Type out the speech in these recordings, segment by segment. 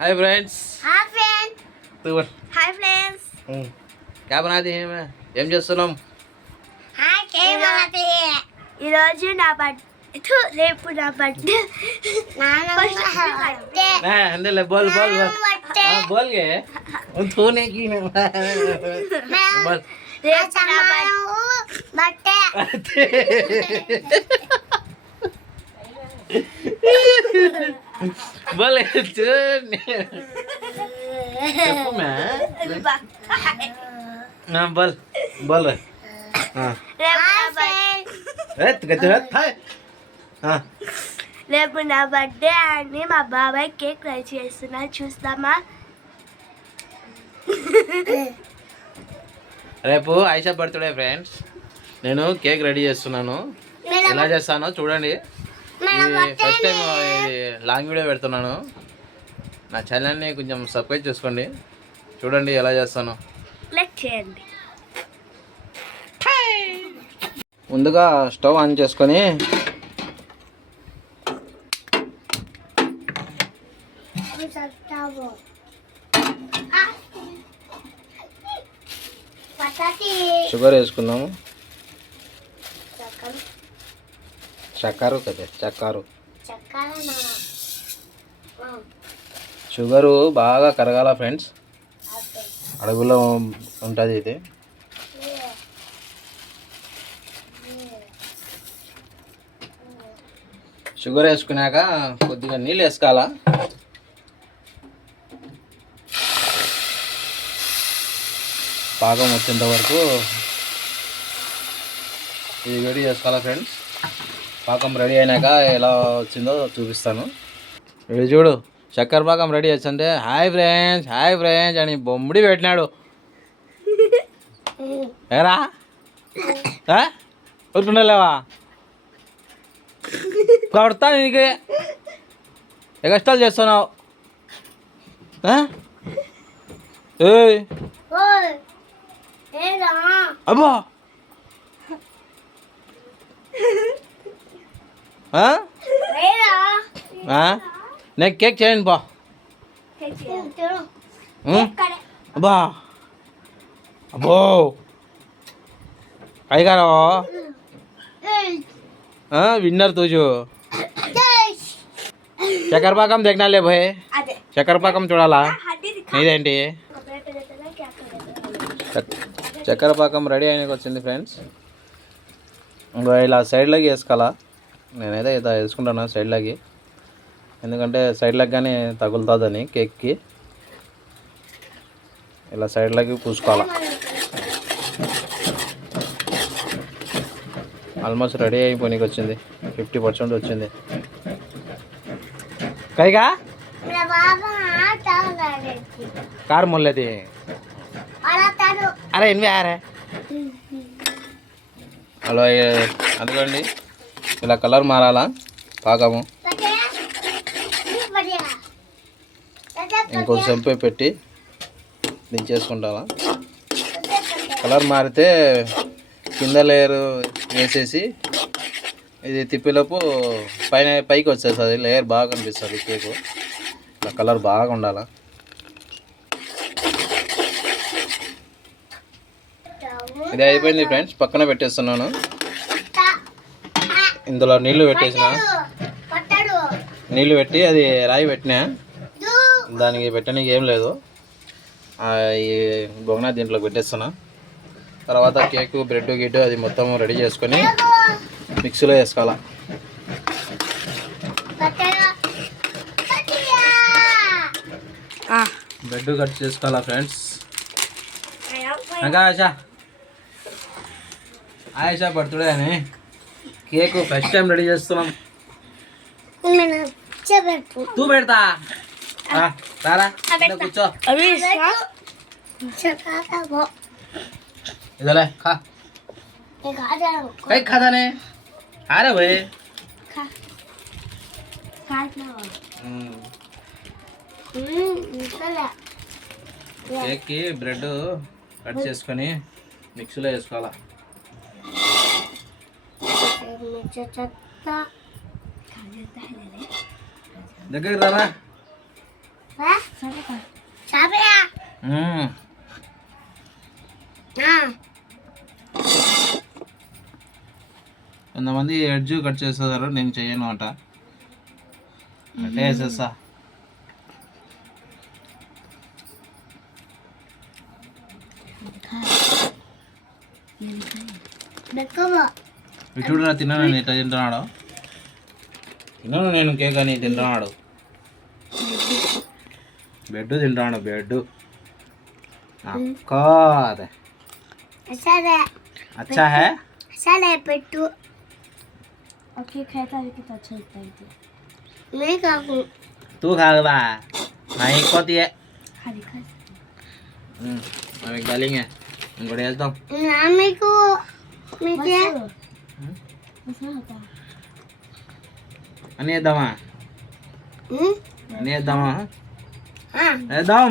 Hi friends. Hi friends. तू बोल। Hi friends. क्या बनाती है मैं ఏం చేస్తున్నాం? హాయ్ కేక్ बनाते हैं ఈ రోజు నా బర్త్డే రేపు నా బర్త్డే నాన్న బర్త్డే मैं अंदर ले बोल बोल बोल हां बोल गए उन तूने की नहीं बोल రేపు నా బర్త్డే बोल చెప్పు मैं हां बोल बोल रहे हां రేపు నా బర్త్డే అని మా బాబాయ్ కేక్ రెడీ చేస్తున్నారు చూస్తామా రేపు ఆయిషా బర్త్డే ఫ్రెండ్స్ నేను కేక్ రెడీ చేస్తున్నాను ఎలా చేస్తానో చూడండి ఫస్ట్ టైం ఇది లాంగ్ వీడియో పెడుతున్నాను నా ఛానల్ని కొంచెం సబ్స్క్రైబ్ చేసుకోండి చూడండి ఎలా చేస్తానో క్లిక్ చేయండి ముందుగా స్టవ్ ఆన్ చేసుకొని షుగర్ వేసుకుందాము చక్కెర కదా చక్కెర షుగరు బాగా కరగాల ఫ్రెండ్స్ అడుగులో ఉంటుంది ఇది షుగర్ వేసుకున్నాక కొద్దిగా నీళ్ళు వేసుకోవాలా పాకం వచ్చేంత వరకు ఇది రెడీ చేసుకోవాలా ఫ్రెండ్స్ పాకం రెడీ అయినాక ఎలా వచ్చిందో చూపిస్తాను ఇది చూడు చక్కెర పాకం రెడీ వచ్చింటే హాయ్ ఫ్రెండ్స్ అని బొమ్మిడి పెట్టినాడు ఏరా ఊరుకుండలేవా కొడతా నీకు ఎగస్టాల్ చేస్తున్నావు అబ్బా నేను కేక్ చేయండి బా అబ్బా అబ్బో అయ్యగారా విన్నర్ తూచు చక్కెర పాకం దగ్గనాలే భయ్ చక్కెర పాకం చూడాలా ఇదేంటి చక్కెర పాకం రెడీ అయినాక వచ్చింది ఫ్రెండ్స్ ఇంకా ఇలా సైడ్లోకి వేసుకోవాలా నేనైతే ఇలా వేసుకుంటాను సైడ్లోకి ఎందుకంటే సైడ్లోకి కానీ తగులుతుందని కేక్కి ఇలా సైడ్లోకి పూసుకోవాలా ఆల్మోస్ట్ రెడీ అయిపోయినకి వచ్చింది 50% వచ్చింది కైగా కారు మొల్లది అరే ఎనిమిది ఆరే అలా అందుకండి ఇలా కలర్ మారాలా పాకము ఇంకొంచెం పెట్టి దించేసుకుంటాలా కలర్ మారితే కింద లేయర్ వేసేసి ఇది తిప్పేలోపు పైకి వచ్చేస్తుంది లేయర్ బాగా కనిపిస్తుంది కేకు ఇలా కలర్ బాగా ఉండాలా ఇది అయిపోయింది ఫ్రెండ్స్ పక్కన పెట్టేస్తున్నాను ఇందులో నీళ్లు పెట్టేసిన నీళ్ళు పెట్టి అది రాయి పెట్టినా దానికి పెట్టడానికి ఏం లేదు ఈ బొంగనా దీంట్లో పెట్టేస్తున్నా తర్వాత కేకు బ్రెడ్ గిడ్డు అది మొత్తం రెడీ చేసుకొని మిక్సీలో వేసుకోవాలా బ్రెడ్ కట్ చేసుకోవాలా ఫ్రెండ్స్ ఆయిషా బర్త్డే అని కేకు ఫస్ట్ టైం రెడీ చేస్తున్నాం తూ పెడతా రారా కూర్చో इधर है खा कई खाता ने खा रहे भाई కేక్ కి బ్రెడ్ కట్ చేసుకొని మిక్సీలో వేసుకోవాలా దగ్గరికి రారా చాపయా కొంతమంది ఎడ్జ్ కట్ చేస్తారు, నేను చెయ్యను అట, అంటే వేసేస్తా. చూడరా తిన్నాను, ఎట్లా తింటున్నాడు. తిన్నాను నేను కేక్ అని తింటున్నాడు. బెడ్ తింటున్నాడు, బెడ్. अच्छा है సరే పెట్టు. ओके खाता है कितना अच्छा लगता है तो मैं खाऊं. तू खाएगा नहीं खोती है. खाली खा हम एक डालेंगे, इनको डालता हूँ. ना मेरे को मुझे बस ना होता अनि दमा अनि दमा हाँ एकदम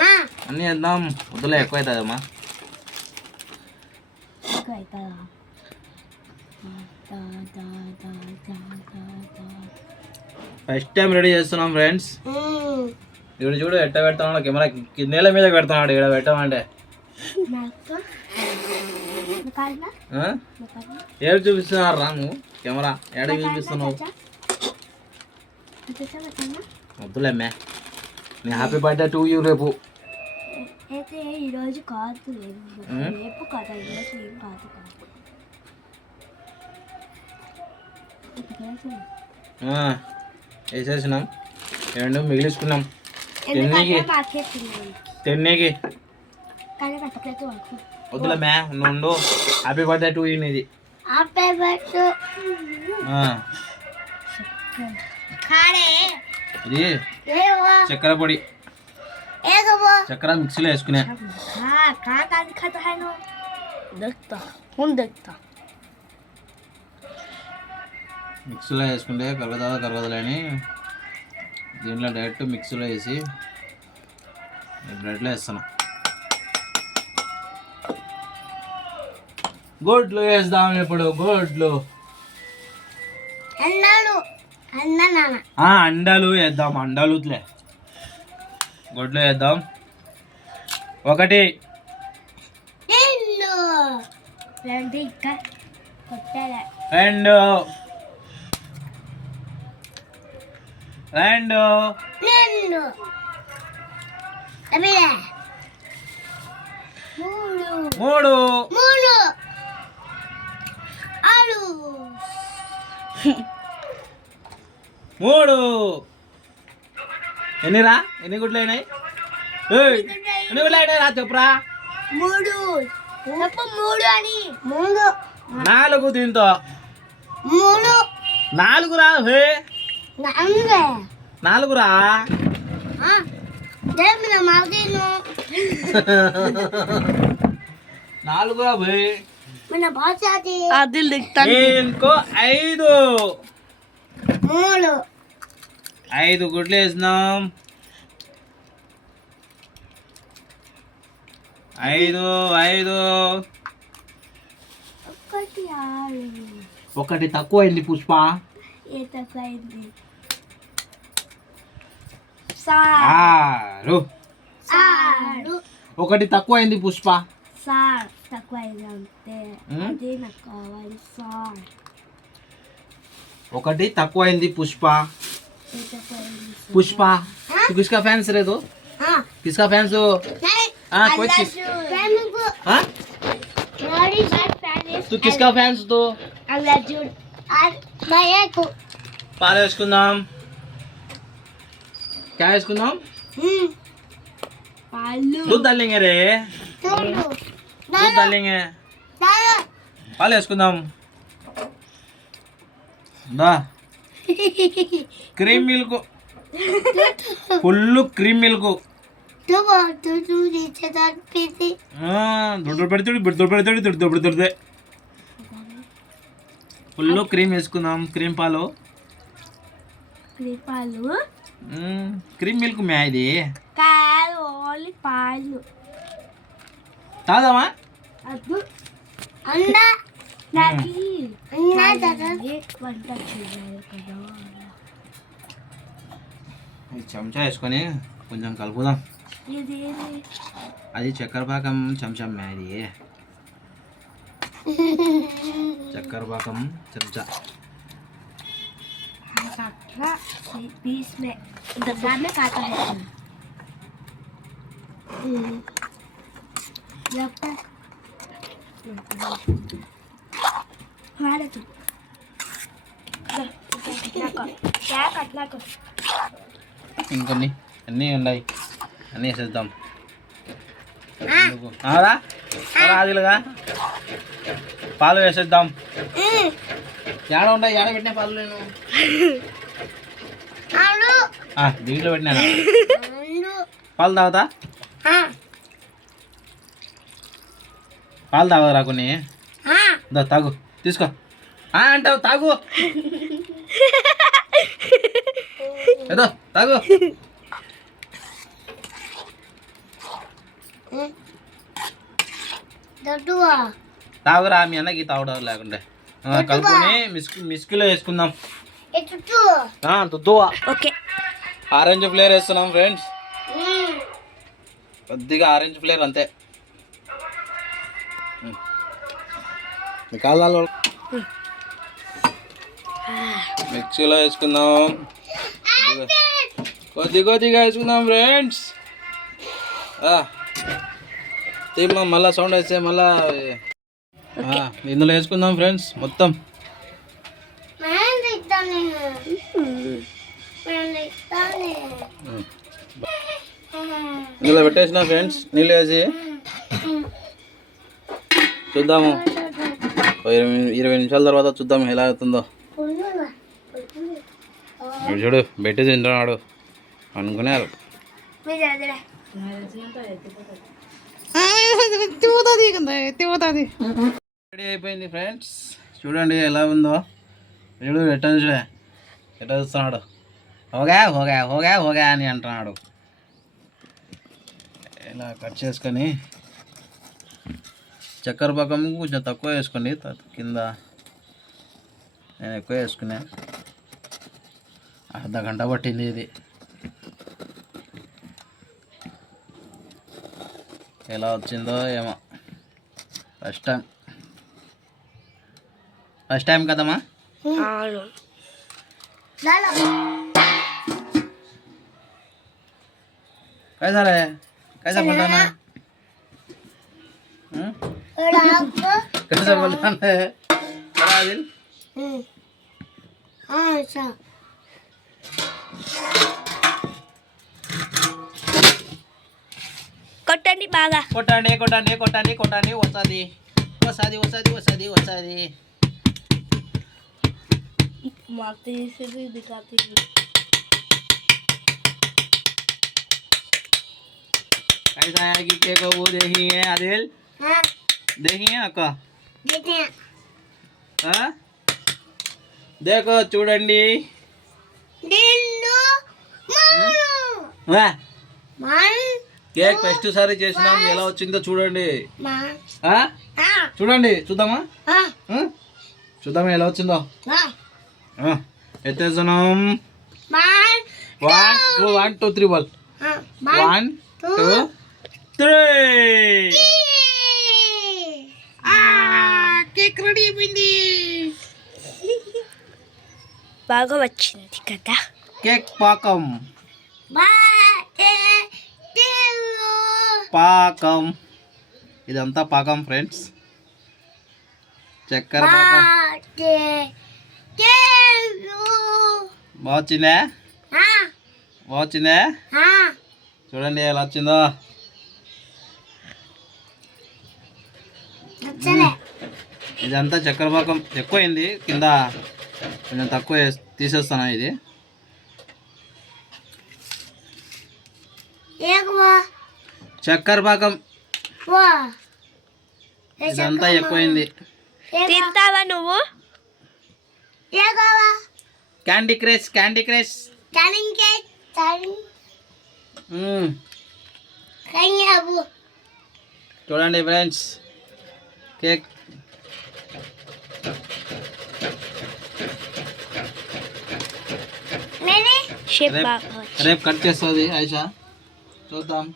हाँ अनि एकदम उतले ఎక్కువ అవుతుందమ్మా. कहता दा दा दा दा दा दा ఫస్ట్ టైం రెడీ చేస్తున్నాం ఫ్రెండ్స్. ఇప్పుడు చూడు ఎట్ట పెడతాడు, కెమెరా నేల మీద పెడతాడు. ఇక్కడ పెట్టమంటే निकालना ఏడు చూపిస్తున్నారు రా నువ్వు, కెమెరా ఏడ చూపిస్తున్నావు. कैसा बताना వద్దులేమ్మే, నీ హ్యాపీ బర్త్డే టు యూ రేపు. అయితే ఈరోజు కాదు, రేపు కాదు, ఈరోజు ఏం కాదు వేసేసినాం, రెండు మిగిలించుకున్నాం. తిన్నేకి కానీ పెట్టలేదు వద్దులేమ్మే, నుండు. హ్యాపీ బర్త్డే టు యూ నీది. आप बैठो खा रहे ఇది ये वो చక్కెర పొడి, एक वो చక్కెర మిక్సీలో వేసుకునే. हाँ कहाँ कहाँ दिखाता है ना देखता हूँ देखता మిక్సీలో వేసుకుంటే కరగదులేని దీంట్లో డైరెక్ట్ మిక్సీలో వేసి బ్రెడ్లో వేస్తాను. గుడ్లు వేద్దాం ఇప్పుడు, గుడ్లు अन्नालू अन्ना नाना అండాలు వేద్దాం, అండాలులే గుడ్లు వేద్దాం. ఒకటి నిన్ను రెండు ఇంకా కొట్టాలి రెండు రెండు నిన్ను అబిలే మూడు మూడు మూడు ఆలు మూడు ఎన్నిరా, ఎన్ని గుడ్లు అయినాయి? ఏయ్, ఎన్ని గుడ్లు అయినాయి రా చెప్పురా. మూడు చెప్పు మూడు అని మూడు నాలుగు దీంతో మూడు నాలుగు రా. హే నాలుగే నాలుగు రా. దేమిన మాదిను నాలుగు రా భయ్. మన భాష అది ఆదిల్ దిక్తా ఇంకో ఐదు. మూడు ఐదు గుడ్లు వేసినాం. ఐదు ఐదు ఒకటి ఆరు ఒకటి తక్కువైంది పుష్ప. ఏ తక్కువైంది ఆరు. ఆరు ఒకటి తక్కువైంది పుష్ప. సార్ తక్కువైంది అంతే, ఉమ్. అదే నాకు కావాలి సార్. ఒకటి తక్కువైంది పుష్ప. ఏ తక్కువైంది पुष्पा तू किसका फैंस रे? तो हाँ किसका फैंस हो? नहीं हाँ कोई किस फैमिली को हाँ हमारी साथ फैमिली तू किसका फैंस? तो अल्लाह जुड़ आज मैं को पाले इसको नाम क्या है? इसको नाम पालू दूध डालेंगे रे, तो दूध डालेंगे. दादा पाले इसको नाम दा cream milk full cream milk तू नीचे दाद पीती దొడ్డు పెడతాడు ఫుల్ క్రీమ్ వేసుకుందాం. క్రీమ్ పాలు, పాలు క్రీమ్ మిల్క్ మ్యా ఇది కాదు ఓన్లీ పాలు. తాదామా? అద్దు अंडा నాకు अन्ना दादा వంట చేయాలి కదా. ఈ చెంచా వేసుకొని కొంచెం కలుపుదాం. ఇది అది చక్కెర పాకం చెంచా అది చక్కెర పాకం చెంచా. कटरा 20 में 10 में काटा है जब तक हमारे तो क्या कटना को ఇంకొన్ని అన్నీ ఉన్నాయి, అన్నీ వేసేద్దాం. రా ఆదిలుగా పాలు వేసేద్దాం. ఏడ ఉంటాయి, ఏడ పెట్టినా పాలు నేను దీంట్లో పెట్టినా. పాలు తాగుతా, పాలు తాగరా కొన్ని. తాగు, తీసుకో అంటావు, తాగు ఏదో తాగు. తాగురా, మీ అన్నకి తాగుడు లేకుంటే. కలుపుకొని మిస్కిలో వేసుకుందాం. తుద్దువా. ओके ఆరెంజ్ ఫ్లేవర్ వేస్తున్నాం ఫ్రెండ్స్, కొద్దిగా ఆరెంజ్ ఫ్లేవర్ అంతే. కాలాలో మిక్సీలో వేసుకుందాం, కొద్దిగా వేసుకుందాం ఫ్రెండ్స్. మళ్ళా సౌండ్ వేస్తే మళ్ళా ఇందులో వేసుకుందాం ఫ్రెండ్స్ మొత్తం. ఇందులో పెట్టేసిన ఫ్రెండ్స్, నీళ్ళు వేసి చూద్దాము. 20 నిమిషాల తర్వాత చూద్దాం ఎలా అవుతుందో. చూడు పెట్టి తింటున్నాడు అనుకున్నారు. రెడీ అయిపోయింది ఫ్రెండ్స్, చూడండి ఎలా ఉందో. చూడు ఎట్లా చూస్తున్నాడు, హోగా హోగా హోగా హోగా అని అంటున్నాడు. ఇలా కట్ చేసుకొని చక్కెర పాకం కొంచెం తక్కువ వేసుకోండి, కింద నేను ఎక్కువ వేసుకున్నా. అర్ధ గంట పట్టింది ఇది. ఎలా వచ్చిందో ఏమో, ఫస్ట్ టైం కదమ్మా. कैसा रहे, कैसा बोल रहा है, कैसा बोल रहा है दिल. కొట్టండి బాగా, కొట్టండి కొట్టండి కొట్టండి కొట్టండి. వస్తుంది వస్తుంది వస్తుంది వస్తుంది వస్తుంది. मारते से भी दिखाते हैं. कैसा है कि केक वो देखिए आदिल, देखिए अक्का, देखो చూడండి. కేక్ ఫస్ట్ సారి చేసినాం, ఎలా వచ్చిందో చూడండి. చూడండి, చూద్దామా చూద్దామా ఎలా వచ్చిందో. ఎత్తేస్తున్నాం. 1 2 3 బల్. 1 2 3. కేక్ రెడీ అయిపోయింది. బాగా వచ్చింది కదా కేక్ పాకం. పాకం ఇదంతా పాకం ఫ్రెండ్స్, చక్కెర పాకం. బాగొచ్చిందే, బాగొచ్చిందే. చూడండి ఎలా వచ్చిందో. ఇదంతా చక్కెర పాకం ఎక్కువైంది, కింద కొంచెం తక్కువ తీసేస్తాను. ఇది చక్కెర పాకం ఇదంతా ఎక్కువైంది. తింటావా నువ్వు? Candy crush, candy crush. చూడండి ఫ్రెండ్స్ కేక్. రేపు కట్ చేస్తుంది ఐషా. చూద్దాం.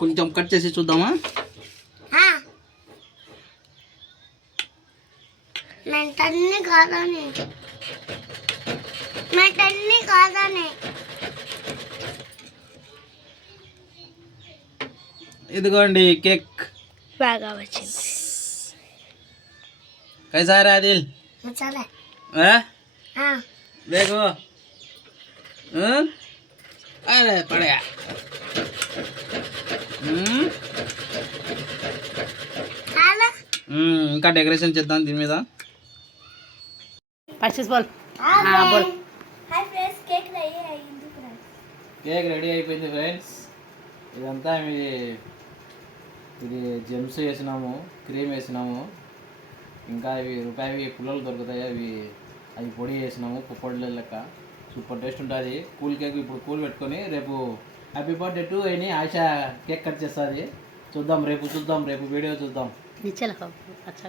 కొంచెం కట్ చేసి చూద్దామా? మెంటన్ని కాదని ఇదిగోండి కేక్. బాగా వచ్చింది. कैसा है आदिल? चले हैं? हाँ देखो. अरे पड़ेगा. చాలా ఇంకా డెకరేషన్ చేద్దాం దీని మీద. बोल हाय फ्रेंड्स केक రెడీ అయ్యింది ఫ్రెండ్స్. కేక్ రెడీ అయిపోయింది ఫ్రెండ్స్. ఇదంతా ఇది జెమ్స్ వేసినాము, క్రీమ్ వేసినాము, ఇంకా ఇవి రూపాయి పుల్లలు దొరుకుతాయి, అవి పొడి వేసినాము, పొడి లెక్క. సూపర్ టేస్ట్ ఉంటుంది. కూల్ కేక్ ఇప్పుడు కూల్ పెట్టుకొని రేపు హ్యాపీ బర్త్డే టు అని ఆశ కేక్ కట్ చేస్తుంది. చూద్దాం రేపు వీడియో చూద్దాం. अच्छा